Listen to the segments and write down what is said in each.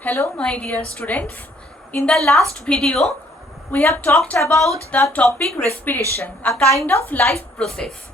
Hello my dear students. In the last video, we have talked about the topic respiration, a kind of life process.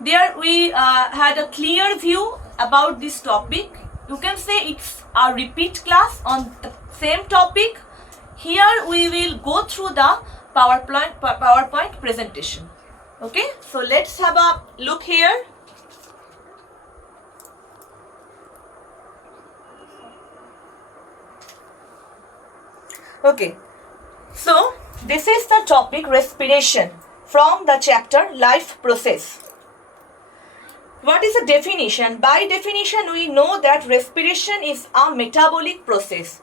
There we had a clear view about this topic. You can say it's a repeat class on the same topic. Here we will go through the PowerPoint presentation. Okay, so let's have a look here. Okay, so this is the topic respiration from the chapter life process. What is the definition? By definition, we know that respiration is a metabolic process.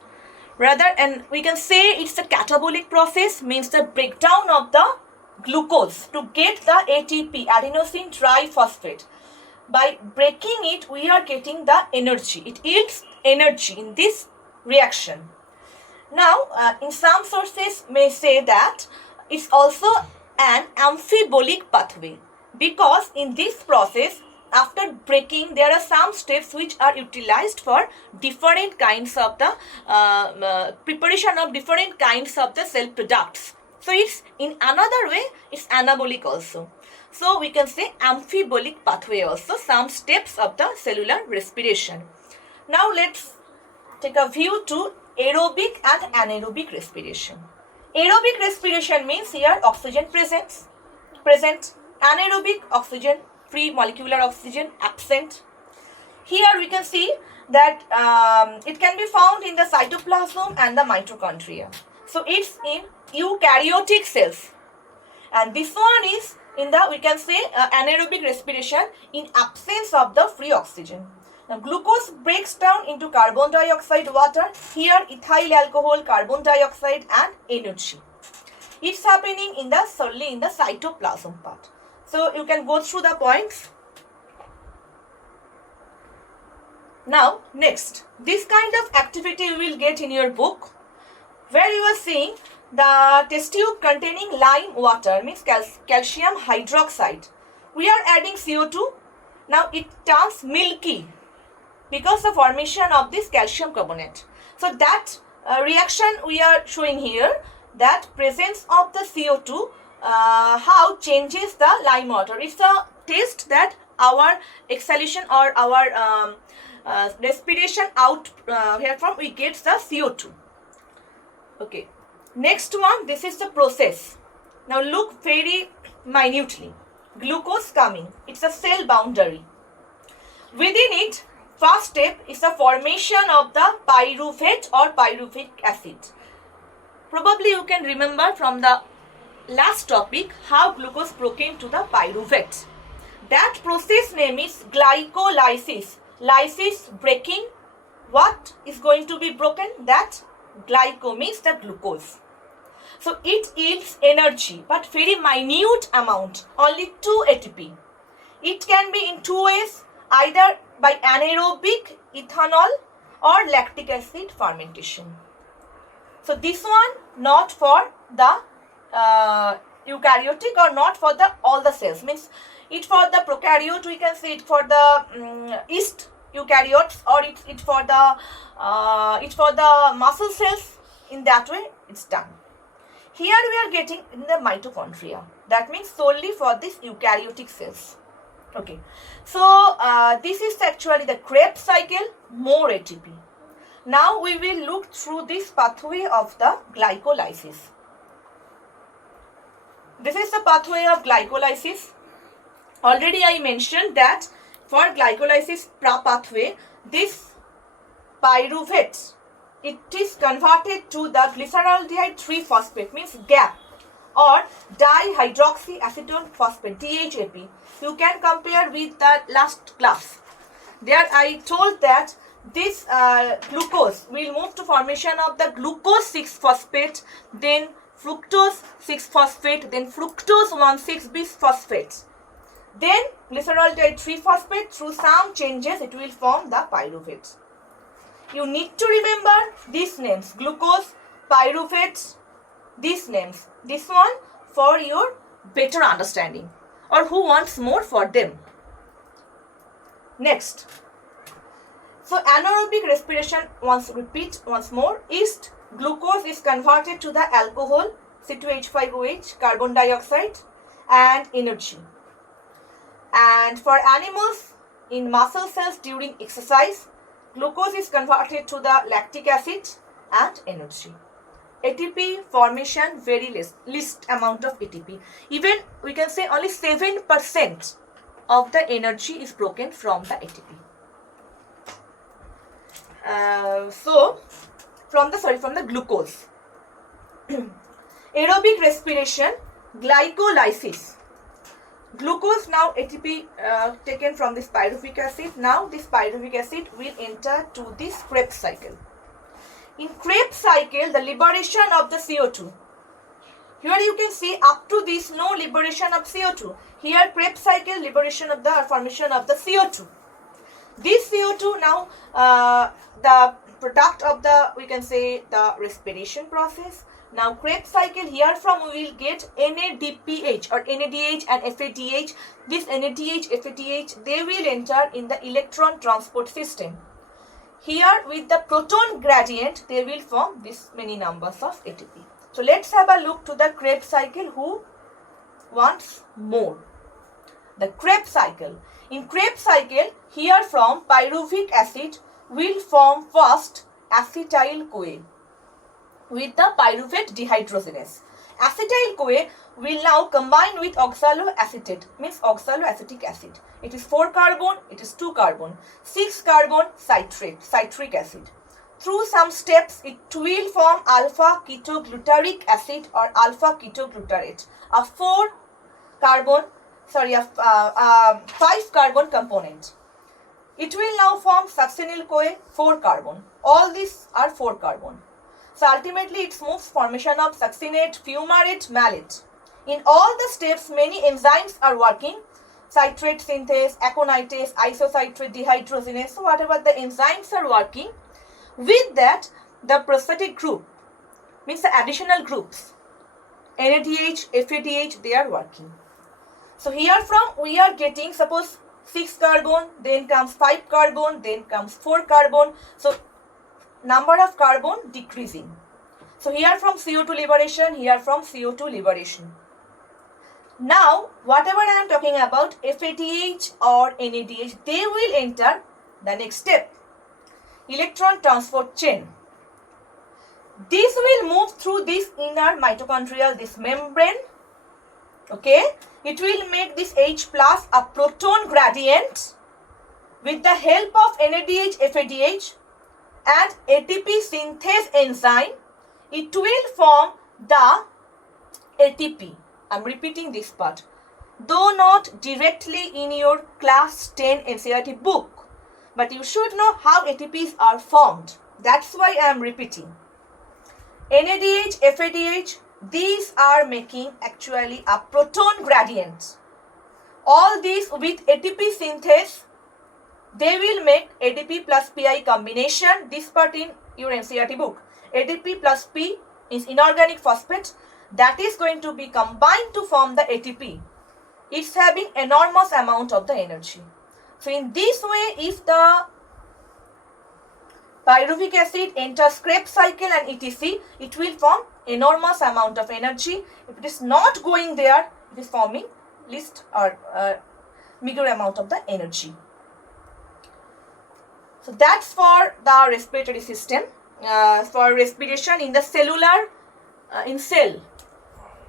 Rather, and we can say it's a catabolic process, means the breakdown of the glucose to get the ATP, adenosine triphosphate. By breaking it, we are getting the energy. It yields energy in this reaction. Now, in some sources may say that it's also an amphibolic pathway, because in this process, after breaking, there are some steps which are utilized for different kinds of the preparation of different kinds of the cell products. So it's in another way, it's anabolic also. So we can say amphibolic pathway also, some steps of the cellular respiration. Now let's take a view to aerobic and anaerobic respiration. Aerobic respiration means here oxygen present. Anaerobic, oxygen, free molecular oxygen absent. Here we can see that it can be found in the cytoplasm and the mitochondria. So it's in eukaryotic cells. And this one is in the, we can say, anaerobic respiration in absence of the free oxygen. Now, glucose breaks down into carbon dioxide, water. Here, ethyl alcohol, carbon dioxide, and energy. It's happening in the solely in the cytoplasm part. So you can go through the points. Now, next, this kind of activity you will get in your book, where you are seeing the test tube containing lime water, means calcium hydroxide. We are adding CO2. Now it turns milky because of formation of this calcium carbonate. So that reaction we are showing here, that presence of the CO2, how changes the lime water. It's a test that our exhalation or our respiration out here from we get the CO2. Okay, next one, this is the process. Now look very minutely. Glucose coming, it's a cell boundary. Within it, first step is the formation of the pyruvate or pyruvic acid. Probably you can remember from the last topic how glucose broke into the pyruvate. That process name is glycolysis. Lysis, breaking. What is going to be broken? That glyco means the glucose. So it yields energy, but very minute amount, only 2 ATP. It can be in two ways, either by anaerobic ethanol or lactic acid fermentation. So this one not for the eukaryotic or not for the all the cells, means it for the prokaryote, we can say it for the yeast eukaryotes, or it for the muscle cells. In that way it's done. Here we are getting in the mitochondria, that means solely for this eukaryotic cells. Okay, so this is actually the Krebs cycle, more ATP. Now we will look through this pathway of the glycolysis. This is the pathway of glycolysis. Already I mentioned that for glycolysis pathway, this pyruvate, it is converted to the glyceraldehyde 3-phosphate, means GAP, or dihydroxyacetone phosphate, DHAP. You can compare with the last class. There I told that this glucose will move to formation of the glucose 6-phosphate, then fructose 6-phosphate, then fructose 1,6-bisphosphate. Then glyceraldehyde 3-phosphate, through some changes it will form the pyruvate. You need to remember these names, glucose, pyruvate, these names. This one for your better understanding, or who wants more for them. Next, So anaerobic respiration, repeat once more, is glucose is converted to the alcohol C2H5OH, carbon dioxide and energy. And for animals in muscle cells during exercise, glucose is converted to the lactic acid and energy. ATP formation, very least amount of ATP. Even we can say only 7% of the energy is broken from the ATP. From the glucose. Aerobic respiration, glycolysis. Glucose, now ATP taken from this pyruvic acid. Now this pyruvic acid will enter to this Krebs cycle. In Krebs cycle, the liberation of the CO2. Here you can see up to this no liberation of CO2. Here Krebs cycle, liberation of the formation of the CO2. This CO2 now the product of the, we can say, the respiration process. Now Krebs cycle, here from we will get NADPH or NADH and FADH. This NADH, FADH, they will enter in the electron transport system. Here with the proton gradient, they will form this many numbers of ATP. So let's have a look to the Krebs cycle. Who wants more? The Krebs cycle. In Krebs cycle, here from pyruvic acid will form first acetyl-CoA with the pyruvate dehydrogenase. Acetyl-CoA will now combine with oxaloacetate, means oxaloacetic acid. It is 4 carbon, it is 2 carbon, 6 carbon citric acid. Through some steps, it will form alpha ketoglutaric acid or alpha ketoglutarate, a 5 carbon component. It will now form succinyl-CoA, 4 carbon. All these are 4 carbon. So ultimately it moves formation of succinate, fumarate, malate. In all the steps, many enzymes are working. Citrate synthase, aconitase, isocitrate dehydrogenase. So whatever the enzymes are working, with that the prosthetic group, means the additional groups, NADH, FADH, they are working. So here from we are getting, suppose 6 carbon, then comes 5 carbon, then comes 4 carbon. So number of carbon decreasing. So here from CO2 liberation, here from CO2 liberation. Now whatever I am talking about, FADH or NADH, they will enter the next step, electron transport chain. This will move through this inner mitochondrial, this membrane. Okay, it will make this H plus a proton gradient with the help of NADH, FADH and ATP synthase enzyme. It will form the ATP. I am repeating this part. Though not directly in your class 10 NCERT book, but you should know how ATPs are formed. That's why I am repeating. NADH, FADH, these are making actually a proton gradient. All these with ATP synthase, they will make ADP plus PI combination. This part in your NCERT book. ADP plus P is inorganic phosphate. That is going to be combined to form the ATP. It's having enormous amount of the energy. So in this way, if the pyruvic acid enters Krebs cycle and etc., it will form enormous amount of energy. If it is not going there, it is forming least or meager amount of the energy. So that's for the respiratory system, for respiration in the cellular, in cell.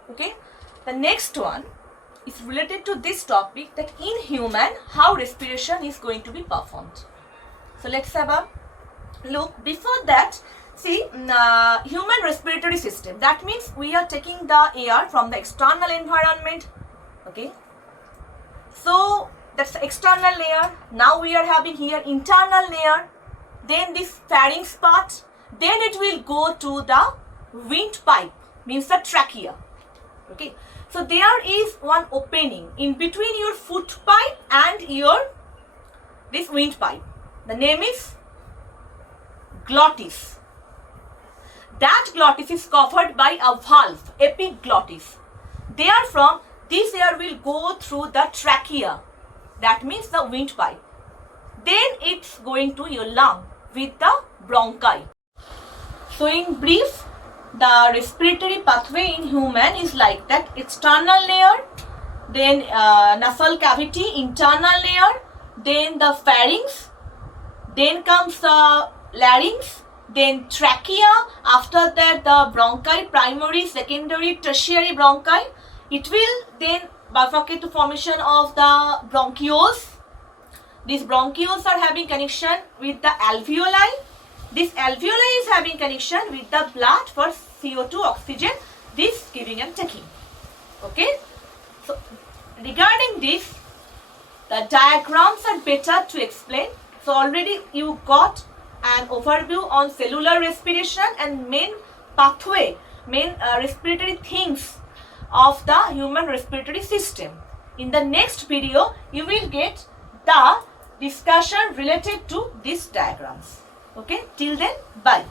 Okay. The next one is related to this topic, that in human, how respiration is going to be performed. So let's have a look. Before that, see, human respiratory system. That means we are taking the air from the external environment. Okay. So that's the external layer. Now we are having here internal layer. Then this pharynx part. Then it will go to the windpipe, means the trachea. Okay. So there is one opening in between your foot pipe and your this windpipe. The name is glottis. That glottis is covered by a valve, epiglottis. Therefrom, this air will go through the trachea. That means the windpipe. then it's going to your lung with the bronchi. So in brief, the respiratory pathway in human is like that: external layer, then nasal cavity, internal layer, then the pharynx, then comes the larynx, then trachea, after that the bronchi, primary, secondary, tertiary bronchi. It will then bifurcate to formation of the bronchioles. These bronchioles are having connection with the alveoli. This alveoli is having connection with the blood for CO2, oxygen, this giving and taking. Okay. So regarding this, the diagrams are better to explain. So already you got an overview on cellular respiration and main pathway, main respiratory things of the human respiratory system. In the next video, you will get the discussion related to these diagrams. Okay, till then, bye.